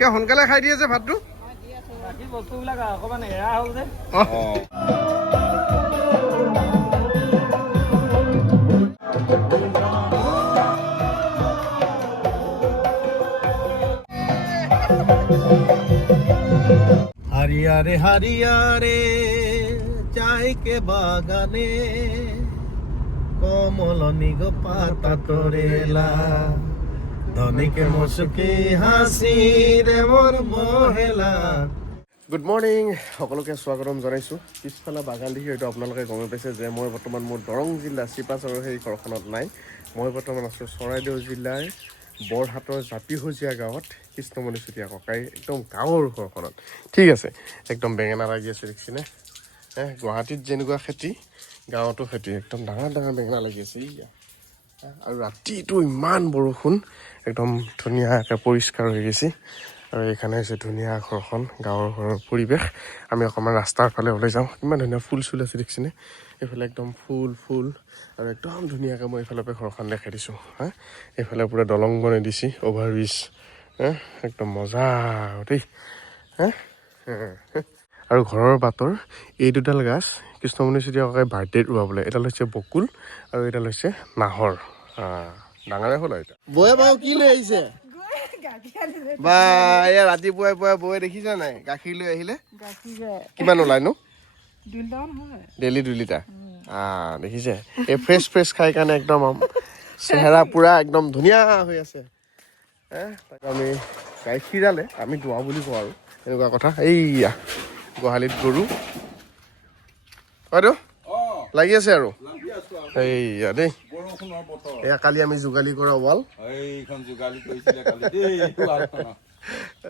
কিয় সোনকালে খাই দিয়ে যে ভাতটো বাকী বস্তুবিলাক অকণমান এৰা হ'ল যে হারিয়ারে হারিয়ারে চাই কে বাগানে কমল নিগ পাতা তরেলা ধনিকে মসুকি হাসি রে মোর মহেলা গুড মৰ্ণিং সকলোকে স্বাগতম জনাইছোঁ পিছফালে বাগান দেখি হয়তো আপোনালোকে গমে পাইছে যে মই বৰ্তমান মোৰ দৰং জিলা চিপাঝাৰৰ সেই ঘৰখনত নাই মই বৰ্তমান আছোঁ চৰাইদেউ জিলাৰ বৰহাটৰ জাপিহজীয়া গাঁৱত কৃষ্ণমণি চুতীয়া ককাই একদম গাঁৱৰ ঘৰখনত ঠিক আছে একদম বেঙেনা লাগি আছে দেখিছেনে গুৱাহাটীত যেনেকুৱা খেতি গাঁৱতো খেতি একদম ডাঙৰ ডাঙৰ বেঙেনা লাগি আছে আৰু ৰাতিটো ইমান বৰষুণ একদম ধুনীয়াকৈ পৰিষ্কাৰ হৈ গৈছে আৰু এইখানে হৈছে ধুনীয়া ঘৰখন গাঁৱৰ ঘৰৰ পৰিৱেশ আমি অকণমান ৰাস্তাৰ ফালে ওলাই যাওঁ কিমান ধুনীয়া ফুল চুল আছে দেখিছেনে এইফালে একদম ফুল আৰু একদম ধুনীয়াকৈ মই এইফালৰ পৰা ঘৰখন দেখাই দিছোঁ এইফালে পূৰা দলং বনাই দিছে অভাৰব্ৰিজ একদম মজা দেই আৰু ঘৰৰ বাটৰ এই দুডাল গাছ কৃষ্ণমণি চুতীয়া ককাই বাৰ্থডেত ৰুৱাবলৈ এডাল হৈছে বকুল আৰু এডাল হৈছে নাহৰ ডাঙৰে হ'ল আৰু এতিয়া বৌয়ে বাৰু কি লৈ আহিছে বা এয়া ৰাতিপুৱাই পুৱাই বৌয়ে দেখিছা নাই গাখীৰ লৈ আহিলে কিমান ওলাইনো ডেইলি 2 লিটাৰ দেখিছে এই ফ্ৰেছ খাই কাৰণে একদম চেহেৰা পুৰা একদম ধুনীয়া হৈ আছে তাক আমি গাখীৰালে আমি দুৱা বুলি কওঁ আৰু এনেকুৱা কথা এইয়া গোহালিত গৰু হয়তো লাগি আছে আৰু এইয়া দেই এয়া কালি আমি যোগালী কৰা ৱাল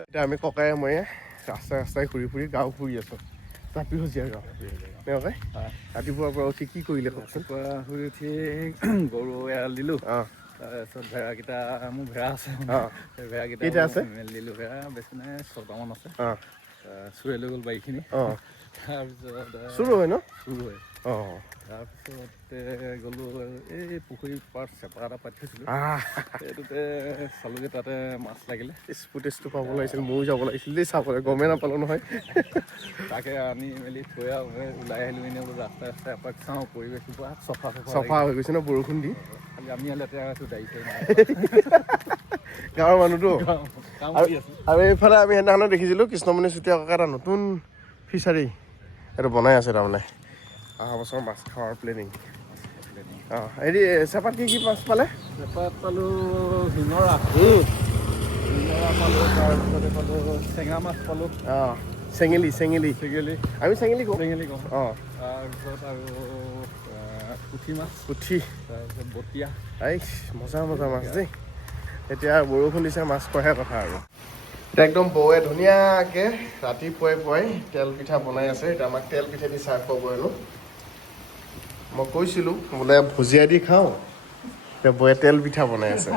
এতিয়া আমি ককাই মই ৰাস্তাই ঘূৰি গাঁও ফুৰি আছো জাপিহজীয়া গাঁও ককাই ৰাতিপুৱাৰ পৰা উঠি কি কৰিলে কওকচোন শুই উঠি গৰু এৰাল দিলোঁ তাৰপিছত ভেড়াকেইটা মোৰ ভেড়া আছে ভেড়াকেইটা আছে মেলি দিলোঁ ভেড়া বেছি নাই 6টামান আছে চুৰে লৈ গ'ল বাৰীখিনি তাৰপিছত চুৰ হয় ন চুৰ হয় তাৰপিছতে গ'লোঁ এই পুখুৰী পাৰত চেপা এটা পাতি থৈছিলোঁ সেইটোতে চালোঁগৈ তাতে মাছ লাগিলে ফুটেজটো পাব লাগিছিল ময়ো যাব লাগিছিল দেই চাবলৈ গমেই নাপালোঁ নহয় তাকে আনি মেলি থৈ ওলাই আহিলোঁ এনেই বোলো ৰাস্তাই এপাক চাওঁ পৰিৱেশটো পুৰা চফা হৈ গৈছে ন বৰষুণ দি খালি আমি লেতেৰা আছোঁ দায়িত্ব গাঁৱৰ মানুহটো আৰু এইফালে আমি সেইদিনাখনে দেখিছিলোঁ কৃষ্ণমণি চুতীয়া ককা এটা নতুন ফিচাৰী এইটো বনাই আছে তাৰমানে অহা বছৰ মাছ খোৱাৰ প্লেনিং হেৰি চেপাত কি মাছ পালে চেপাত পালোঁ শিঙৰা পালোঁ তাৰপিছতে পালোঁ চেঙা মাছ পালোঁ চেঙেলী আমি চেঙেলী কওঁ তাৰপিছত আৰু পুঠি মাছ তাৰপিছত বটীয়া মজা মাছ দেই এতিয়া বৰষুণ দিছে মাছ খোৱাহে কথা আৰু এতিয়া একদম বৌয়ে ধুনীয়াকৈ ৰাতিপুৱাই তেল পিঠা বনাই আছে এতিয়া আমাক তেল পিঠা দি চাহ খুৱাব আৰু মই কৈছিলোঁ বোলে ভুজিয়া দি খাওঁ এতিয়া বৌয়ে তেল পিঠা বনাই আছে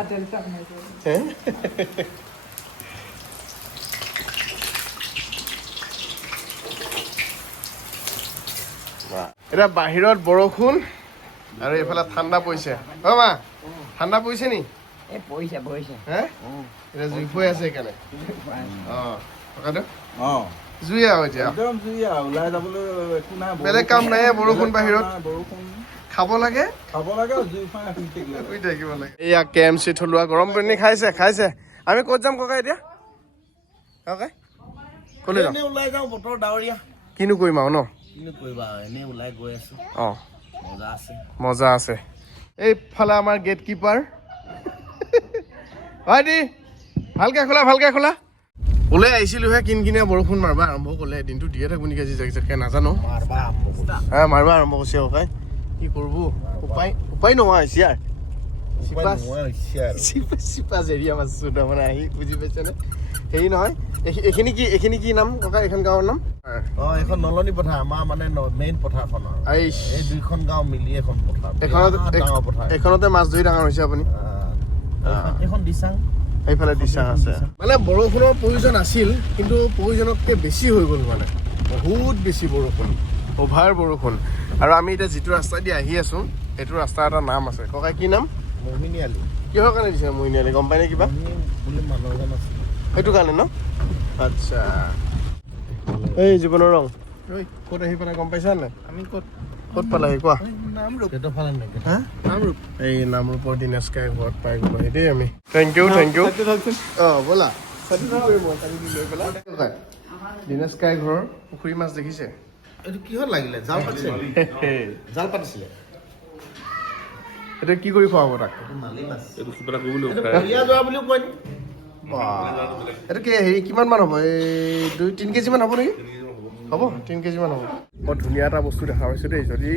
এতিয়া বাহিৰত বৰষুণ আৰু এইফালে ঠাণ্ডা পৰিছে মা ঠাণ্ডা পৰিছে নি পৰিছে এতিয়া জুই হৈ আছে সেইকাৰণে জুই আৰু এতিয়া ওলাই যাবলৈ একো নাই বেলেগ কাম নাই বৰষুণ বাহিৰত খাব লাগে শুই থাকিব লাগে এয়া KMC থলুৱা গৰম পানী খাইছে আমি ক'ত যাম ককা এতিয়া ককাই ক'লৈ যাম ওলাই যাওঁ বতৰ ডাৱৰীয়া কিনো কৰিম আৰু ন কিনো কৰিবা এনেই ওলাই গৈ আছো মজা আছে এইফালে আমাৰ গেট কিপাৰ ভাইটি ভালকে খোলা ওলাই আহিছিলোহে কিনকিনীয়া বৰষুণ মাৰবা আৰম্ভ কৰিলে দিনটো দিয়ে থাকো নেকি আজি জাকে নাজানো মাৰবা আৰম্ভ কৰিছে ককাই কি কৰবো উপায় নোহোৱা হৈছে আৰু চিপা জেৰিয়া মাছটো তাৰমানে আহি বুজি পাইছেনে হেৰি নহয় এইখিনি কি নাম ককা এইখন গাঁৱৰ নাম এইখন নলনি পথাৰ আমাৰ মানে মেইন পথাৰখন এই দুইখন গাঁও মিলি এখন পথাৰ এইখনতে মাছ ধৰি ডাঙৰ হৈছে আপুনি এইখন দিচাং এইফালে দিচাং আছে মানে বৰষুণৰ প্ৰয়োজন আছিল কিন্তু প্ৰয়োজনতকৈ বেছি হৈ গ'ল মানে বহুত বেছি বৰষুণ অভাৰ বৰষুণ আৰু আমি এতিয়া যিটো ৰাস্তা দি আহি আছোঁ সেইটো ৰাস্তা এটা নাম আছে ককাই কি নাম মোহিনী আলি কিহৰ কাৰণে দিছে মোহিনী আলি গম পাই নে কিবা মানুহ এজন আছে সেইটো কাৰণে ন আচ্ছা এই জীৱনৰ ৰং ঐ ক'ত আহি পেলাই গম পাইছা নাই আমি ক'ত ক'ত পালাহি কোৱা নামৰূপ সেইটো ফালে নেকি হা নামৰূপ এই নামৰূপৰ দিনেশকাই ঘৰত পাই গ'লোহি দেই আমি থেংক ইউ অঁ ব'লা দিনেশকাই ঘৰৰ পুখুৰী মাছ দেখিছে এইটো কিহত লাগিলে জাল পাতিছিলে জাল পাতিছিলে এতিয়া কি কৰি খুৱাব তাক মালি মাছ এইটো কিবা কৰিবলৈ এয়া যোৱা বুলিও কয় নি এইটো কি হেৰি কিমান মান হ'ব এই 2-3 কেজিমান হ'ব নেকি হ'ব 3 কেজিমান হ'ব বৰ ধুনীয়া এটা বস্তু দেখা পাইছোঁ দেই যদি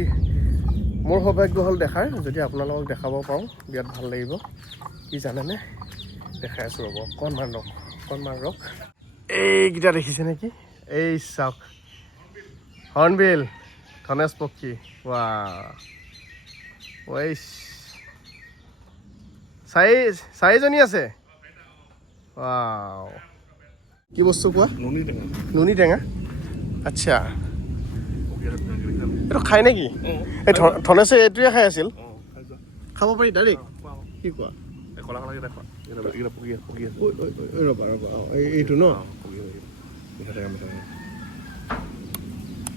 মোৰ সৌভাগ্য হ'ল দেখাৰ যদি আপোনালোকক দেখাব পাৰোঁ বিৰাট ভাল লাগিব কি জানেনে দেখাই আছোঁ ৰ'ব অকণমান ৰখ এইকেইটা দেখিছে নেকি এই চাওক হৰ্ণবিল ধনেশ পক্ষী ৱা ৱেইছ চাৰিজনী আছে ৱাও কি বস্তু কোৱা নুনি টেঙা আচ্ছা এইটো খাই নেকি এই ধনেশে এইটোৱে খাই আছিল খাব পাৰি ডাইৰেক্ট কি কোৱা ৰ'বা এইটো ন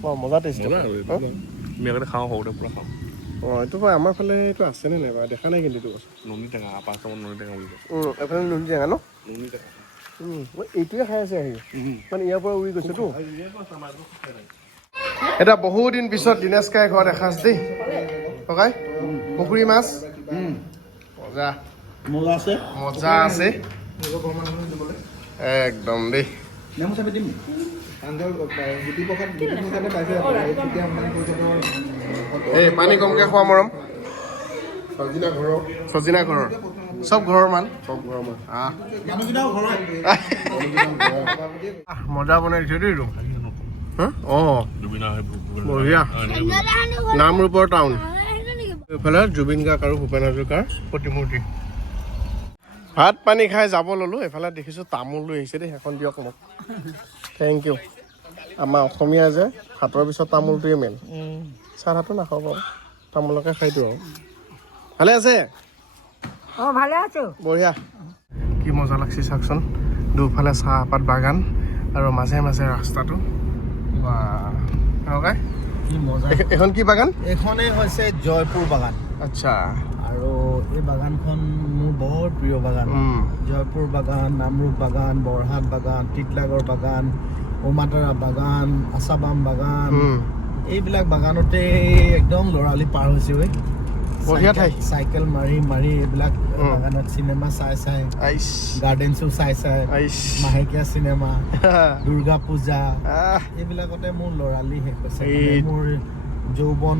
অঁ মজা টেষ্ট আমি আগতে খাওঁ সৰুতে পূৰা খাওঁ অঁ এইটো বাৰু আমাৰ ফালে এইটো আছেনে নাই বাৰু দেখা নাই কিন্তু এইটো বস্তু নুনি টেঙা পাঁচটামান নুনি টেঙা বুলি কয় এইফালে নুনি টেঙা ন নুনি টেঙা এইটোৱে খাই আছে আহি মানে ইয়াৰ পৰা উৰি গৈছেতো এটা বহুদিন পিছত দিনেশকাই ঘৰত এসাঁজ দেই ককাই পুখুৰী মাছ মজা মজা আছে একদম দেই এই পানী কমকৈ খোৱা মৰম চজিনা ঘৰৰ চব ঘৰৰ মান মজা বনাই দিছে দেই অঁ বঢ়িয়া নামৰূপৰ টাউন এইফালে জুবিন গাৰ্গ আৰু ভূপেন হাজৰিকাৰ প্ৰতিমূৰ্তি ভাত পানী খাই যাব ল'লোঁ এইফালে দেখিছোঁ তামোল লৈ আহিছে দেই সেইখন দিয়ক মোক থেংক ইউ আমাৰ অসমীয়া যে ভাতৰ পিছত তামোলটোৱে মেইন চাহ ভাতো নাখাব বাৰু তামোলকে খাই দিওঁ আৰু ভালে আছে অঁ ভালে আছো বঢ়িয়া কি মজা লাগছে চাওকচোন দুফালে চাহপাত বাগান আৰু মাজে মাজে ৰাস্তাটো বাই কি মজা এখন কি বাগান এইখনেই হৈছে জয়পুৰ বাগান আচ্ছা আৰু এই বাগানখন মোৰ বৰ প্ৰিয় বাগান জয়পুৰ বাগান নামৰূপ বাগান বৰহাট বাগান টিটলাগড় বাগান উমাতৰা বাগান আছাবাম বাগান এইবিলাক বাগানতে একদম ল'ৰালি পাৰ হৈছে ঐ বঢ়িয়া ঠাই চাইকেল মাৰি এইবিলাক বাগানত চিনেমা চাই গাৰ্ডেনছো চাই মাহেকীয়া চিনেমা দুৰ্গা পূজা এইবিলাকতে মোৰ ল'ৰালি শেষ হৈছে মোৰ যৌৱন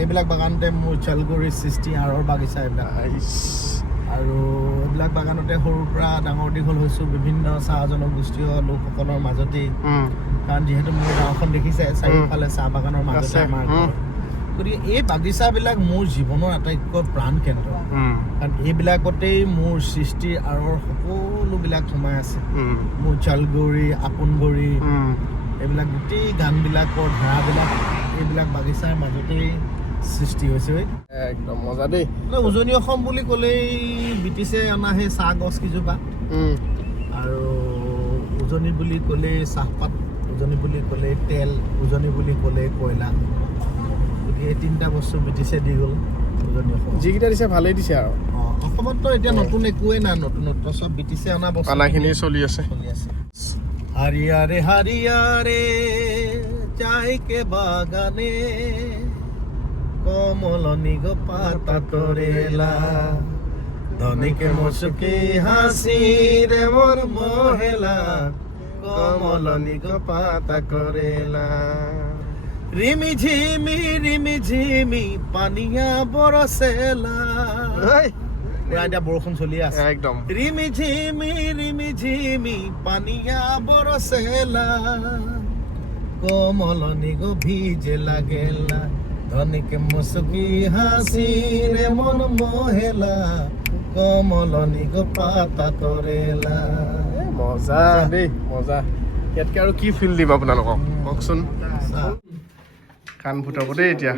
এইবিলাক বাগানতে মোৰ চালগুৰি সৃষ্টি আঁৰৰ বাগিচা এইবিলাক আৰু এইবিলাক বাগানতে সৰুৰ পৰা ডাঙৰ দীঘল হৈছোঁ বিভিন্ন চাহ জনগোষ্ঠীয় লোকসকলৰ মাজতেই কাৰণ যিহেতু মোৰ গাঁওখন দেখিছে চাৰিওফালে চাহ বাগানৰ মাজতে আমাৰ গতিকে এই বাগিচাবিলাক মোৰ জীৱনৰ আটাইতকৈ প্ৰাণ কেন্দ্ৰ কাৰণ এইবিলাকতেই মোৰ সৃষ্টিৰ আঁৰৰ সকলোবিলাক সোমাই আছে মোৰ চালগুৰি আপোনগুৰি এইবিলাক গোটেই গানবিলাকৰ ধাৰাবিলাক এইবিলাক বাগিচাৰ মাজতেই সৃষ্টি হৈছে একদম মজা দেই উজনি অসম বুলি ক'লেই ব্ৰিটিছে অনা সেই চাহ গছ কেইজোপা আৰু উজনি বুলি ক'লেই চাহপাত উজনি বুলি ক'লেই তেল উজনি বুলি ক'লেই কয়লা গতিকে এই তিনিটা বস্তু ব্ৰিটিছে দি গ'ল উজনি অসম যিকেইটা দিছে ভালেই দিছে আৰু অসমততো এতিয়া নতুন একোৱেই নাই নতুনত্ব চব ব্ৰিটিছে অনা বস্তু পানাখিনি চলি আছে হাৰিয়াৰে হাৰিয়াৰে চাই কে বাগানে কমলনি গো পাতা তরেলা ধনিকে মুচকি হাসি রে মোর মহেলা কমলনি গো পাতা করেলা রিমি ঝিমি পানিয়া বরসেলা এতিয়া বৰষুণ চলি আছে একদম ৰিমি ঝিমি পানিয়া বৰসেলা কমলনি গো ভিজে লাগেলা ধনিকে মুচকি হাসি রে মন মহেলা কমলনি গো পাতা তরেলা মজা দেই মজা ইয়াতকে আৰু কি ফিল দিম আপোনালোকক কওকচোন কাণ ফুটাব দেই এতিয়া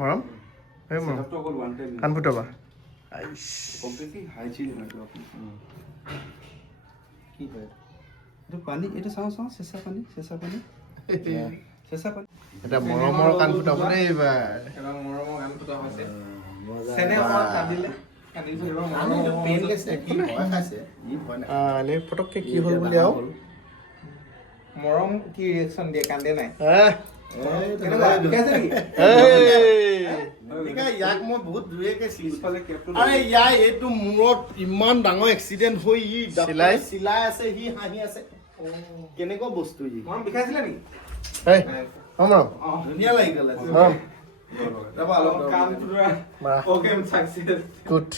মৰম কাণ ফুটাবা কি হয় এইটো পানী এইটো চাওঁ চেঁচা পানী এটা মৰমৰ কাণ ফুটাব দেই এইবাৰ মৰমৰ গান ফুটা হৈছে এনেই পটককে কি হ'ল বুলি আৰু মৰম কি ৰিয়েকশ্যন দিয়ে কান্দে নাই ইয়াক মই বহুত দূৰেকে আৰে ইয়াৰ এইটো মূৰত ইমান ডাঙৰ এক্সিডেণ্ট হৈ ই চিলাই আছে সি হাঁহি আছে কেনেকুৱা বস্তু ই মৰম বিষাইছিলে নেকি ধুনীয়া লাগি গ'ল গুড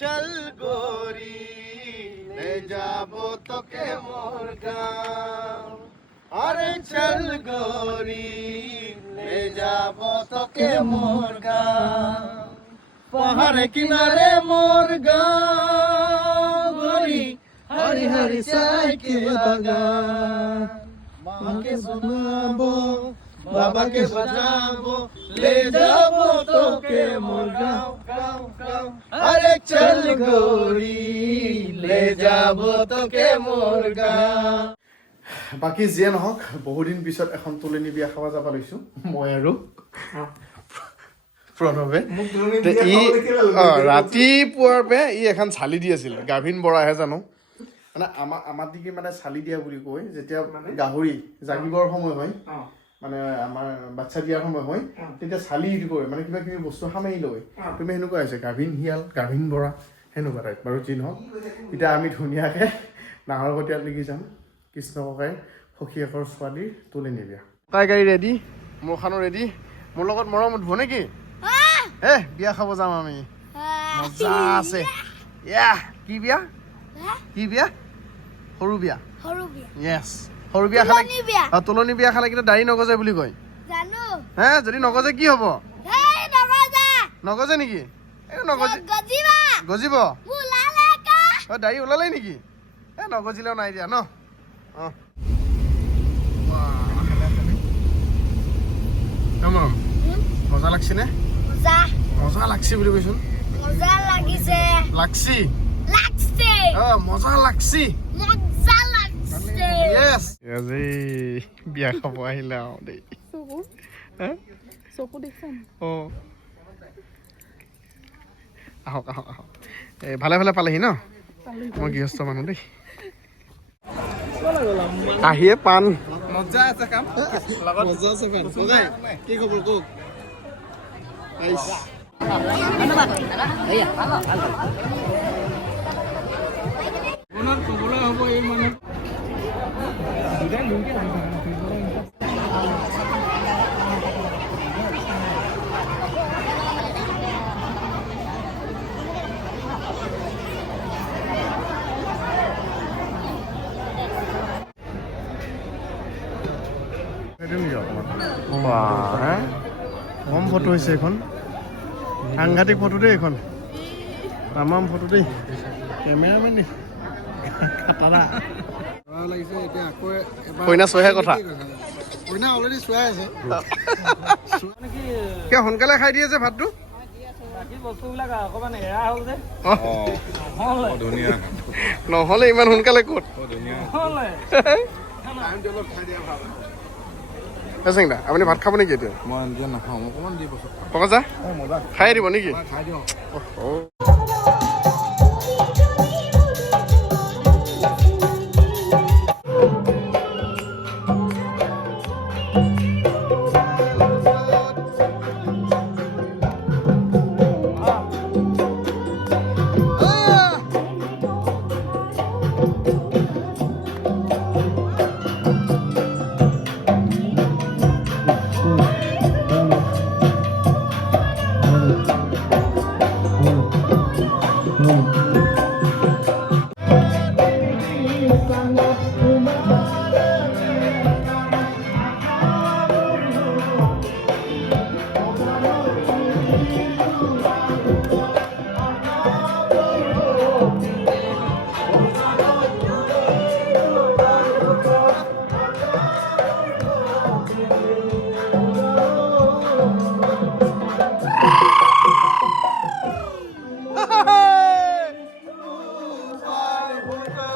চল গোরি ले जाबो তোকে মোর গাঁও আরে চল গোরি ले जाबो তোকে মোর গাঁও পাহাড় কিনারে মোর গাঁও গোরি হরি হরি সাইকেল বাগান মাকে শোনাবো বাবাকে বাজাবো ले जाबो তোকে মোর গাঁও আরে চল গোরি ले जाबো তোকে মোর গাঁও বাকি যিয়ে নহওক বহুদিন পিছত এখন তুলনি বিয়া খাব যাব লৈছো মই আৰু প্ৰণৱে ৰাতিপুৱাৰ পৰা ই এখন চালি দি আছিল গাভিন বৰাহে জানো মানে আমাৰ দিকে মানে চালি দিয়া বুলি কয় যেতিয়া গাহৰি জাগিবৰ সময় হয় মানে আমাৰ বাচ্চা দিয়াৰ সময় হয় তেতিয়া চালি দি কৰে মানে কিবা কিবি বস্তু সামাৰি লয় তুমি সেনেকুৱা হৈছে গাভিন শিয়াল গাভিন বৰা সেনেকুৱা টাইপ বাৰু যি নহওক এতিয়া আমি ধুনীয়াকৈ নাহৰ কটীয়াত লিখি যাম কৃষ্ণ ককাই সখীয়েকৰ ছোৱালীৰ তুলনি বিয়া তাই গাড়ী ৰেডি মোৰখনো ৰেডি মোৰ লগত মৰম উঠিব নেকি বিয়া খাব যাম আমি মজা আছে কি বিয়া কি বিয়া সৰু বিয়া য়েছ সৰু বিয়া খালে তুলনি বিয়া খালে কিন্তু দাড়ি নগজে বুলি কয় হে যদি নগজে কি হ'ব নগজে নেকি নগজে গজিব দাড়ি ওলালে নেকি নগজিলেও নাই দিয়া ন মজা লাগছি নে মজা লাগছি বুলি কৈছোন লাগছি মজা লাগছি বিয়া খাব আহিলে আৰু দেই আহক আহক আহক ভালে ভালে পালেহি ন মই গৃহস্থ মানুহ দেই আহিয়ে পাণ মজা আছে কাম মজা আছে কাম কি খবৰ কওক ক'বলৈ হ'ব এই মানুহ কম ফটো হৈছে এইখন সাংঘাতিক ফটো দেই এইখন তামাম ফটো দেই কেমেৰামেন নি খাটাৰা লাগিছে এতিয়া আকৌ কইনা চোৱাহে কথা কইনা অলৰেডি চোৱাই আছে কিয় সোনকালে খাই দিয়ে যে ভাতটো নহ'লে ইমান সোনকালে ক'ত দা আপুনি ভাত খাব নেকি এতিয়া মই নাখাওঁ অকণমান দি পাছত পকাজা খাই দিব নেকি খাই দিওঁ Thank you.